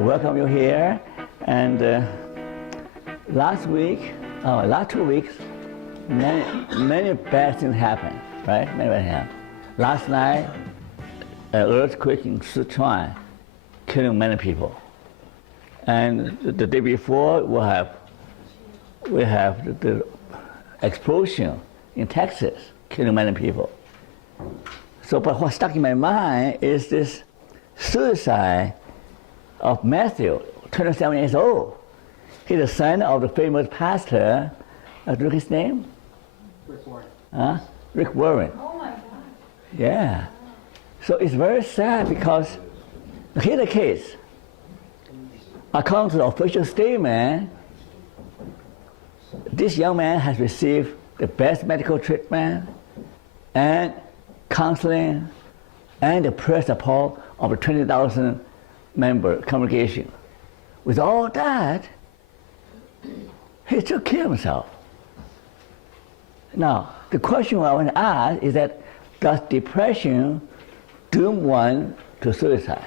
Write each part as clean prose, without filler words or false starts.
welcome you here. And last 2 weeks, many bad things happened, right? Many bad things happened. Last night, an earthquake in Sichuan, killing many people. And the day before, we have the explosion in Texas, killing many people. So, but what stuck in my mind is this suicide of Matthew, 27 years old. He's the son of the famous pastor. Do you know his name? Rick Warren. Rick Warren. Oh my God. Yeah. So it's very sad because here's the case. According to the official statement, this young man has received the best medical treatment and counseling and the prayer support of a 20,000 member congregation. With all that, he still killed himself. Now, the question I want to ask is that, does depression doom one to suicide?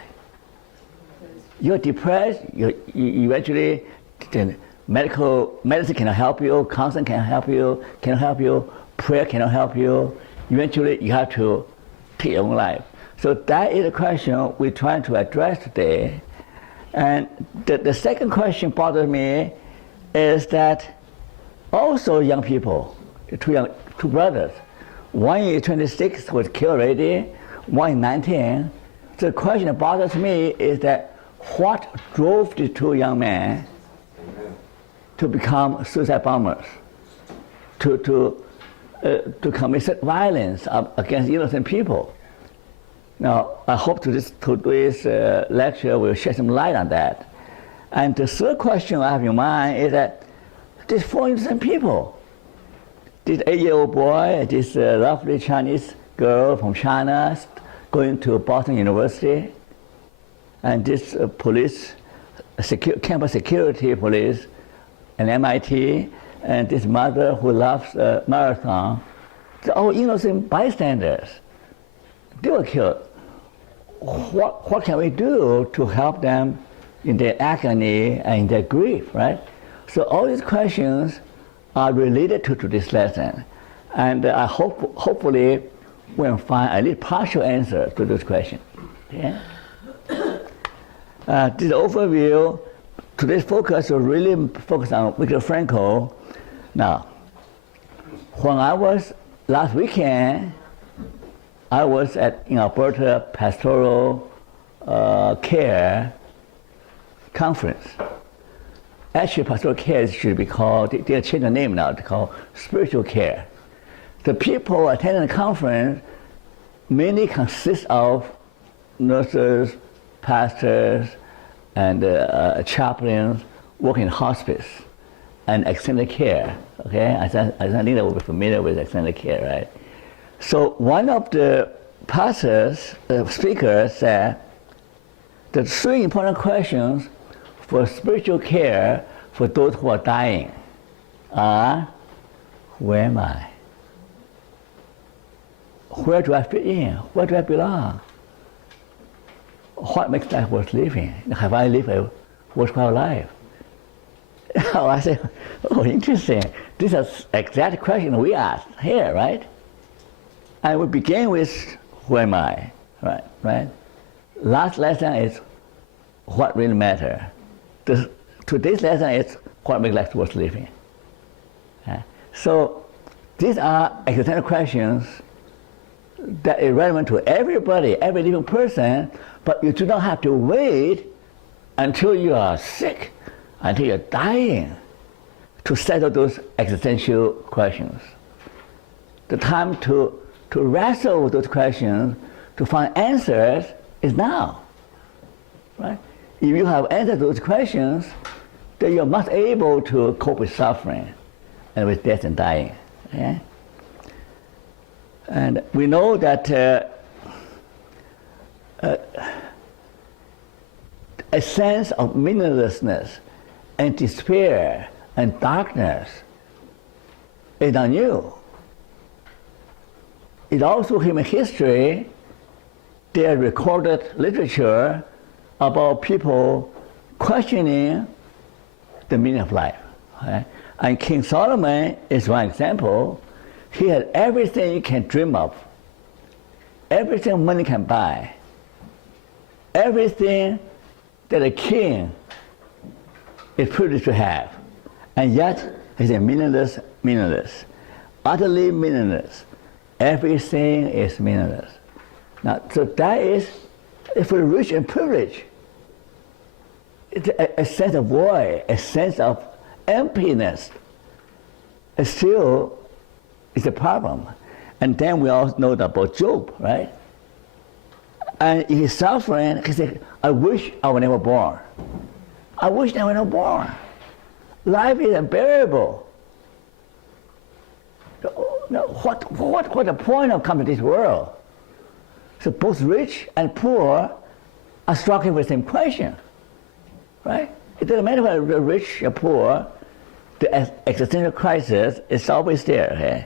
You're depressed, you eventually, medicine cannot help you, counseling cannot help you, prayer cannot help you. Eventually, you have to take your own life. So that is the question we're trying to address today. And the second question bothers me is that also young people, two brothers, one is 26, was killed already, one is 19. So the question that bothers me is that what drove the two young men to become suicide bombers, to commit violence against innocent people? Now, I hope today's lecture will shed some light on that. And the third question I have in mind is that these 4 innocent people, this 8-year-old boy, this lovely Chinese girl from China going to Boston University, and this campus security police and MIT, and this mother who loves marathon, they're all innocent bystanders. They were killed. What can we do to help them in their agony and in their grief, right? So all these questions are related to this lesson. And I hopefully we'll find at least partial answer to those questions. Okay? This overview, today's focus will really focus on Viktor Frankl. Now, when I was last weekend, I was in Alberta Pastoral Care Conference. Actually, pastoral care should be called, they changed the name now to call spiritual care. The people attending the conference mainly consist of nurses, pastors, and chaplains working in hospice and extended care. Okay, I think that will be familiar with extended care, right? So one of the pastors, speakers said, the 3 important questions for spiritual care for those who are dying are, who am I? Where do I fit in? Where do I belong? What makes life worth living? Have I lived a worthwhile life? I said, oh, interesting. These are exact questions we asked here, right? And we begin with, who am I? Right? Last lesson is what really matters. Today's lesson is what makes life worth living. So these are existential questions that are relevant to everybody, every living person, but you do not have to wait until you are sick, until you're dying, to settle those existential questions. The time to wrestle with those questions, to find answers, is now. Right? If you have answered those questions, then you're much able to cope with suffering and with death and dying. Okay? And we know that a sense of meaninglessness and despair and darkness is not new. It's also human history. There recorded literature about people questioning the meaning of life. Right? And King Solomon is one example. He had everything you can dream of, everything money can buy, everything that a king is privileged to have, and yet he said meaningless, meaningless, utterly meaningless. Everything is meaningless. Now, so that is for the rich and privileged. It's a sense of void, a sense of emptiness. It still is a problem. And then we all know about Job, right? And he's suffering. He said, I wish I were never born. I wish I were never born. Life is unbearable. What the point of coming to this world? So both rich and poor are struggling with the same question, right? It doesn't matter whether rich or poor, the existential crisis is always there. Okay?